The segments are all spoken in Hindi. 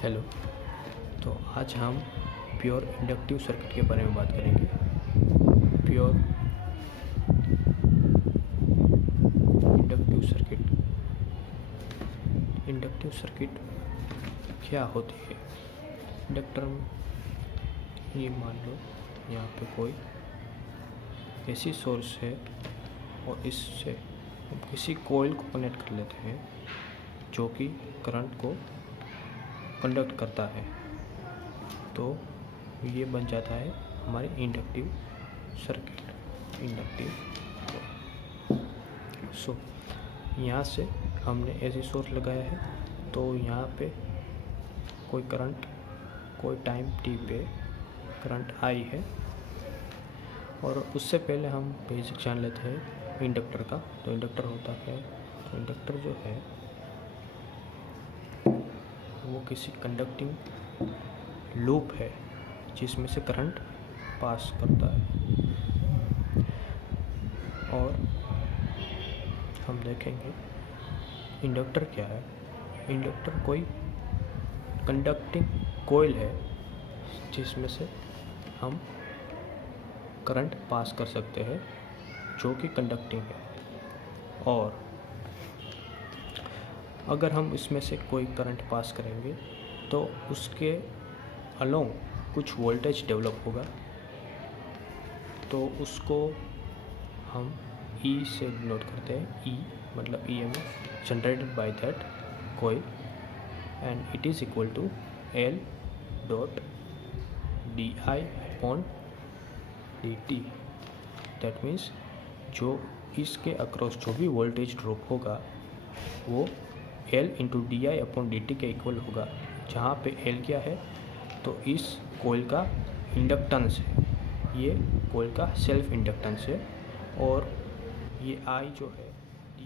हेलो। तो आज हम प्योर इंडक्टिव सर्किट के बारे में बात करेंगे। प्योर इंडक्टिव सर्किट क्या होती है? इंडक्टर में ये मान लो यहाँ पे कोई एसी सोर्स है और इससे हम किसी कॉइल को कनेक्ट कर लेते हैं जो कि करंट को कंडक्ट करता है, तो ये बन जाता है हमारी इंडक्टिव सर्किट। सो यहाँ से हमने एसी सोर्स लगाया है, तो यहाँ पे कोई करंट, कोई टाइम टी पे करंट आई है, और उससे पहले हम बेसिक जान लेते हैं इंडक्टर का। तो इंडक्टर होता है, तो इंडक्टर जो है वो किसी कंडक्टिंग लूप है जिसमें से करंट पास करता है। और हम देखेंगे इंडक्टर क्या है। इंडक्टर कोई कंडक्टिंग कॉइल है जिसमें से हम करंट पास कर सकते हैं जो कि कंडक्टिंग है। और अगर हम इसमें से कोई करंट पास करेंगे तो उसके अलोंग कुछ वोल्टेज डेवलप होगा, तो उसको हम E से डिनोट करते हैं। E मतलब EMF generated by that coil, and it is equal to L dot DI upon DT। That means जो इसके अक्रॉस जो भी वोल्टेज ड्रॉप होगा वो L into DI upon DT के इक्वल होगा, जहाँ पे L क्या है, तो इस कॉइल का इंडक्टेंस है, ये कॉइल का सेल्फ इंडक्टेंस है, और ये I जो है,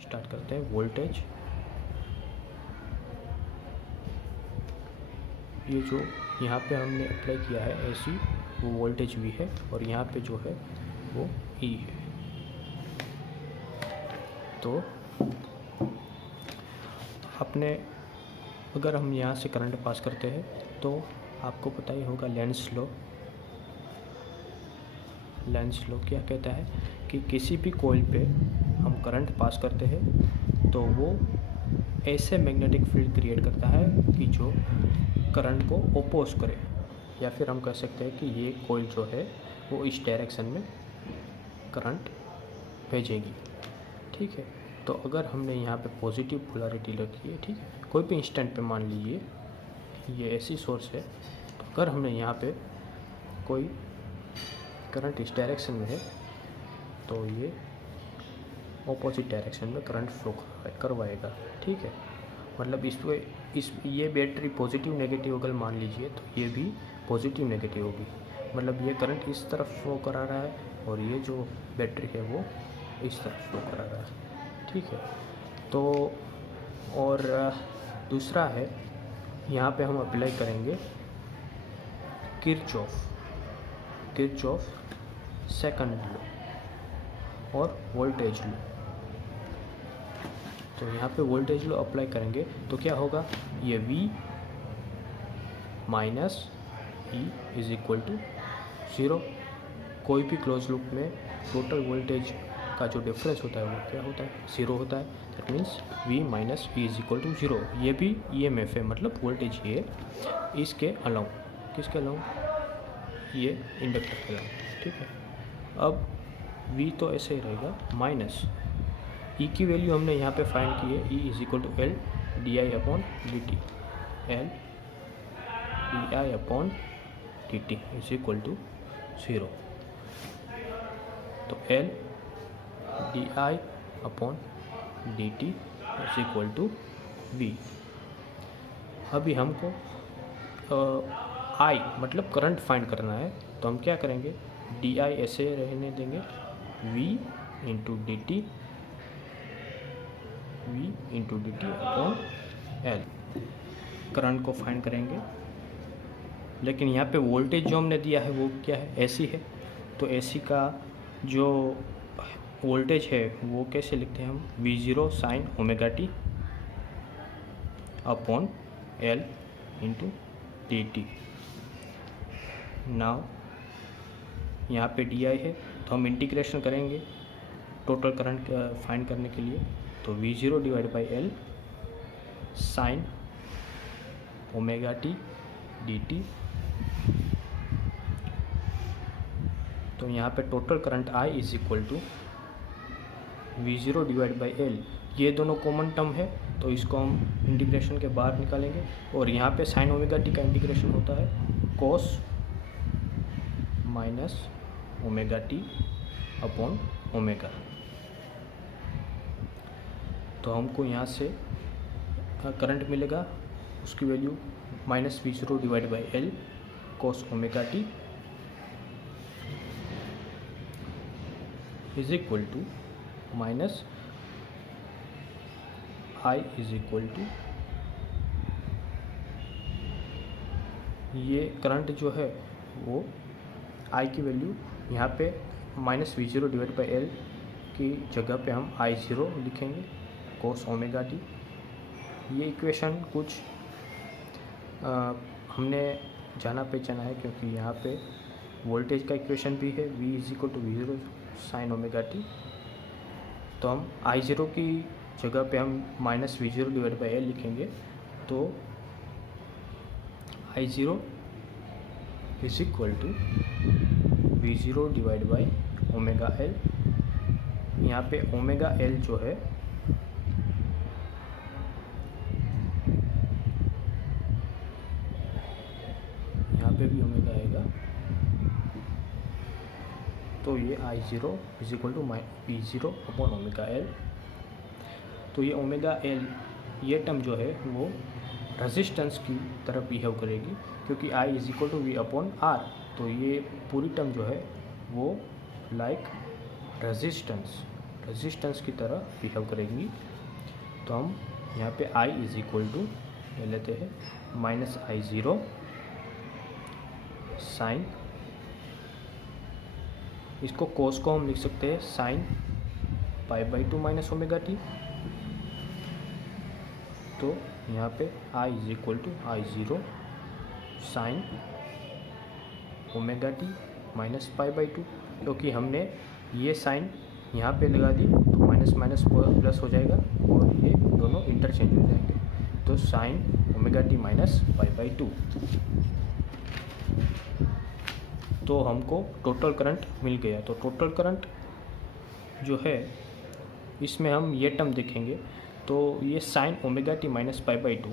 स्टार्ट करते हैं वोल्टेज। ये जो यहाँ पे हमने अप्लाई किया है AC, वो वोल्टेज V है, और यहाँ पे जो है वो E है। तो अपने अगर हम यहाँ से करंट पास करते हैं तो आपको पता ही होगा लेंस लॉ क्या कहता है कि किसी भी कॉइल पे हम करंट पास करते हैं तो वो ऐसे मैग्नेटिक फील्ड क्रिएट करता है कि जो करंट को ओपोज करे, या फिर हम कह सकते हैं कि ये कॉइल जो है वो इस डायरेक्शन में करंट भेजेगी। ठीक है, तो अगर हमने यहाँ पे पॉजिटिव पोलैरिटी रखी है, ठीक है, कोई भी इंस्टेंट पे मान लीजिए ये ऐसी सोर्स है, तो अगर हमने यहाँ पे कोई करंट इस डायरेक्शन में है तो ये ऑपोजिट डायरेक्शन में करंट फ्लो करवाएगा। ठीक है, मतलब ये बैटरी पॉजिटिव नेगेटिव अगर मान लीजिए तो ये भी पॉजिटिव नेगेटिव होगी, मतलब ये करंट इस तरफ फ्लो करा रहा है और ये जो बैटरी है वो इस तरफ फ्लो करा रहा है। ठीक है, तो और दूसरा है, यहाँ पे हम अप्लाई करेंगे किरचॉफ सेकंड लॉ और वोल्टेज लॉ। तो यहाँ पे वोल्टेज लॉ अप्लाई करेंगे तो क्या होगा, ये V minus E is equal to 0। कोई भी क्लोज लूप में टोटल वोल्टेज का जो डिफरेंस होता है वो क्या होता है, 0 होता है। That means V minus E is equal to 0। ये भी EMF है, मतलब वोल्टेज ये इसके अलाउ, किसके अलाउ, ये इंडक्टर के अलाउ। ठीक है, अब V तो ऐसे ही रहेगा, माइनस E की वैल्यू हमने यहाँ पे फाइंड की है, E is equal to L DI upon DT। L DI upon DT is equal to 0। तो L DI upon DT is equal to V। अभी हमको I मतलब करंट फाइंड करना है, तो हम क्या करेंगे, DI ऐसे रहने देंगे, V into DT upon L current को फाइंड करेंगे। लेकिन यहाँ पे वोल्टेज जो हमने दिया है वो क्या है, AC है, तो AC का जो वोल्टेज है वो कैसे लिखते हैं हम, V0 sine omega t upon L into D T. Now यहाँ पे डी आई है तो हम इंटीग्रेशन करेंगे टोटल करंट फाइंड करने के लिए। तो V zero divide by L sine omega T D T. तो यहाँ पे total current I is equal to V zero divide by L. ये दोनों कॉमन टर्म है तो इसको हम इंटीग्रेशन के बाहर निकालेंगे। और यहाँ पे साइन ओमेगा टी का इंटीग्रेशन होता है cos minus omega T upon omega. तो हमको यहाँ से करंट मिलेगा, उसकी value minus V zero divide by L cos omega T is equal to minus I is equal to, ये करंट जो है वो आई की वैल्यू यहाँ पे minus V zero divide by L की जगह पे हम आई ज़ीरो लिखेंगे कोस ओमेगा टी। ये इक्वेशन कुछ हमने जाना पहचाना है क्योंकि यहाँ पे वोल्टेज का इक्वेशन भी है V is equal to V zero sine omega T. तो हम आई ज़ीरो की जगह पे हम minus V zero divide by L लिखेंगे। तो I zero is equal to V zero divide by omega L. यहाँ पे ओमेगा एल जो है यहाँ पे भी ओमेगा आएगा। तो ये I zero is equal to V zero upon omega L. तो ये ओमेगा एल ये टर्म जो है वो रेजिस्टेंस की तरह बिहेव करेगी क्योंकि I is equal to V upon R. तो ये पूरी टर्म जो है वो लाइक रेजिस्टेंस की तरह बिहेव करेंगी। तो हम यहाँ पे आई इज इक्वल टू ले लेते हैं माइनस आई ज़ीरो साइन, इसको कोस को हम लिख सकते हैं sine pi by two minus omega T. तो यहाँ पे I is equal to I zero sine omega T minus pi by two. क्योंकि हमने ये साइन यहाँ पे लगा दी तो माइनस माइनस प्लस हो जाएगा और ये दोनों इंटरचेंज हो जाएंगे। तो sign omega T minus pi by to. तो हमको टोटल करंट मिल गया। तो टोटल करंट जो है इसमें हम ये टर्म देखेंगे तो ये sine omega T minus pi by two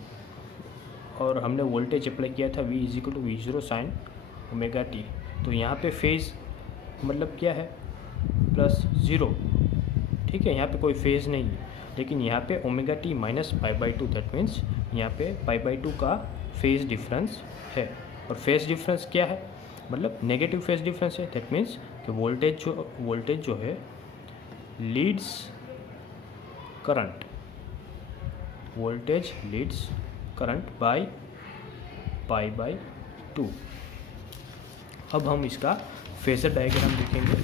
और हमने वोल्टेज अप्लाई किया था V is equal to V zero sine omega T. तो यहाँ पे फेज़ मतलब क्या है प्लस ज़ीरो, ठीक है, यहाँ पे कोई फेज़ नहीं है। लेकिन यहाँ पे omega T minus pi by two that means यहाँ पे पाई बाई टू का फेज़ डिफरेंस है। और फेज़ डिफरेंस क्या है मतलब नेगेटिव फेज़ डिफरेंस है। दैट मीन्स कि वोल्टेज जो है leads current, voltage leads current by pi by two. अब हम इसका फेजर डायग्राम देखेंगे।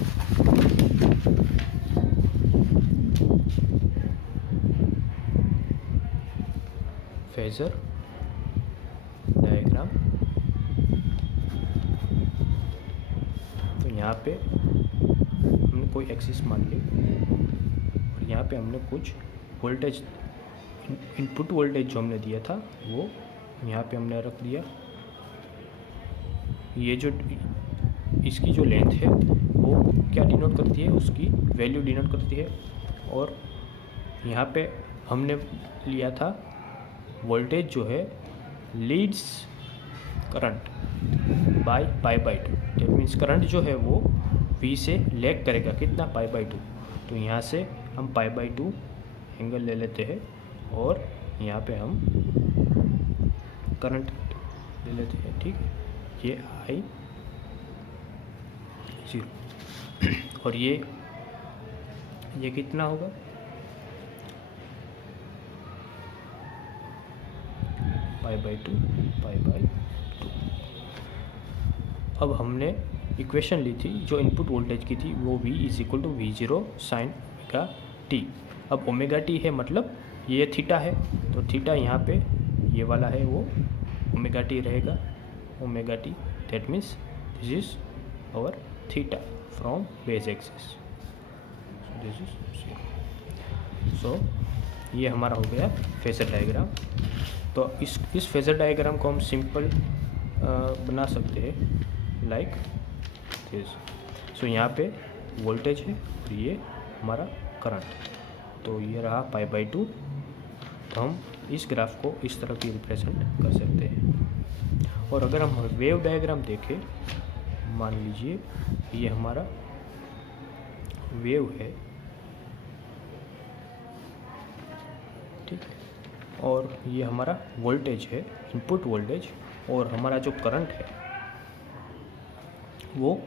फेजर डायग्राम, तो यहाँ पे हमने कोई एक्सिस मान ली और यहाँ पे हमने कुछ वोल्टेज इनपुट वोल्टेज जो हमने दिया था वो यहाँ पे हमने रख दिया। ये जो इसकी जो लेंथ है वो क्या डिनोट करती है, उसकी वैल्यू डिनोट करती है। और यहाँ पे हमने लिया था वोल्टेज जो है leads current by pi by two. That means current जो है वो V से लैग करेगा कितना पाई बाई टू। तो यहाँ से हम पाई बाई टू एंगल ले लेते हैं और यहाँ पे हम करंट ले लेते हैं, ठीक है। ये आई ज़ीरो और ये कितना होगा पाई बाई टू। अब हमने इक्वेशन ली थी जो इनपुट वोल्टेज की थी वो V is equal to V zero sine omega T. अब ओमेगा टी है मतलब ये थीटा है तो थीटा यहाँ पे ये वाला है वो ओमेगा टी रहेगा, omega T, that means this is our theta from base axis, this is 0। So ये हमारा हो गया फेजर डायग्राम। तो इस फेजर डायग्राम को हम सिंपल बना सकते हैं लाइक दिस। सो यहाँ पे वोल्टेज है और ये हमारा करंट, तो ये रहा π/2। तो हम इस ग्राफ को इस तरह की रिप्रेजेंट कर सकते हैं। और अगर हम वेव डायग्राम देखें, मान लीजिए ये हमारा वेव है, ठीक है, और ये हमारा वोल्टेज है, इनपुट वोल्टेज, और हमारा जो करंट है वो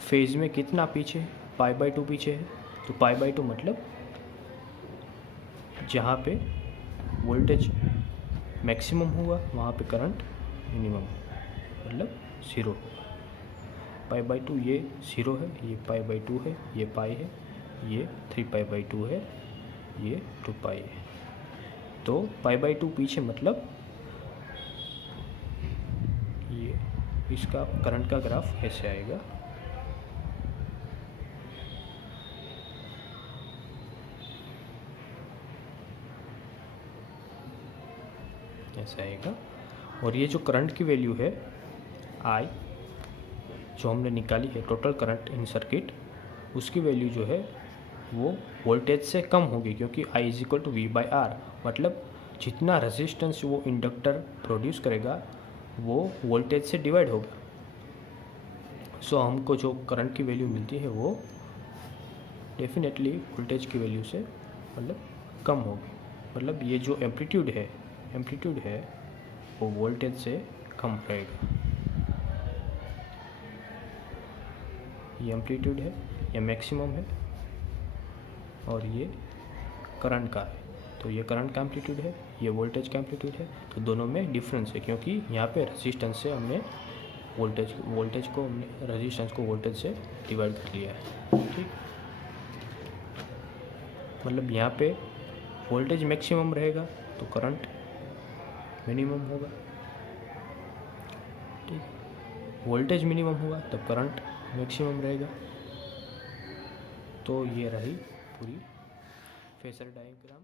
फेज में कितना पीछे है, π/2 पीछे है। तो π/2 मतलब जहाँ पे वोल्टेज मैक्सिमम हुआ वहाँ पे करंट मिनिमम, मतलब 0। π/2 ये 0 है, ये π/2 है, ये पाई है, ये 3π/2 है, ये 2π है। तो π/2 पीछे मतलब ये इसका करंट का ग्राफ ऐसे आएगा। ऐसे आएगा। और ये जो करंट की वैल्यू है I, जो हमने निकाली है टोटल करंट इन सर्किट, उसकी वैल्यू जो है वो वोल्टेज से कम होगी, क्योंकि I = V/R, मतलब जितना रेजिस्टेंस वो इंडक्टर प्रोड्यूस करेगा वो वोल्टेज से डिवाइड होगा। सो हमको जो करंट की वैल्यू मिलती है वो डेफिनेटली वोल्टेज की वैल्यू से मतलब कम होगी। मतलब ये जो एम्पलीट्यूड है वो वोल्टेज से कम रहेगा। ये एम्पलीट्यूड है, ये मैक्सिमम है, और ये करंट का है। तो ये करंट का एम्पलीट्यूड है, ये वोल्टेज का एम्पलीट्यूड है। तो दोनों में डिफरेंस है, क्योंकि यहाँ पे रेजिस्टेंस से हमने वोल्टेज को हमने रेजिस्टेंस को वोल्टेज से डिवाइड कर लिया है, ठीक। मतलब यहाँ पे वोल्टेज मैक्सिमम रहेगा तो करंट मिनिमम होगा, ठीक। वोल्टेज मिनिमम होगा तब करंट मैक्सिमम रहेगा। तो ये रही पूरी फेजर डायग्राम।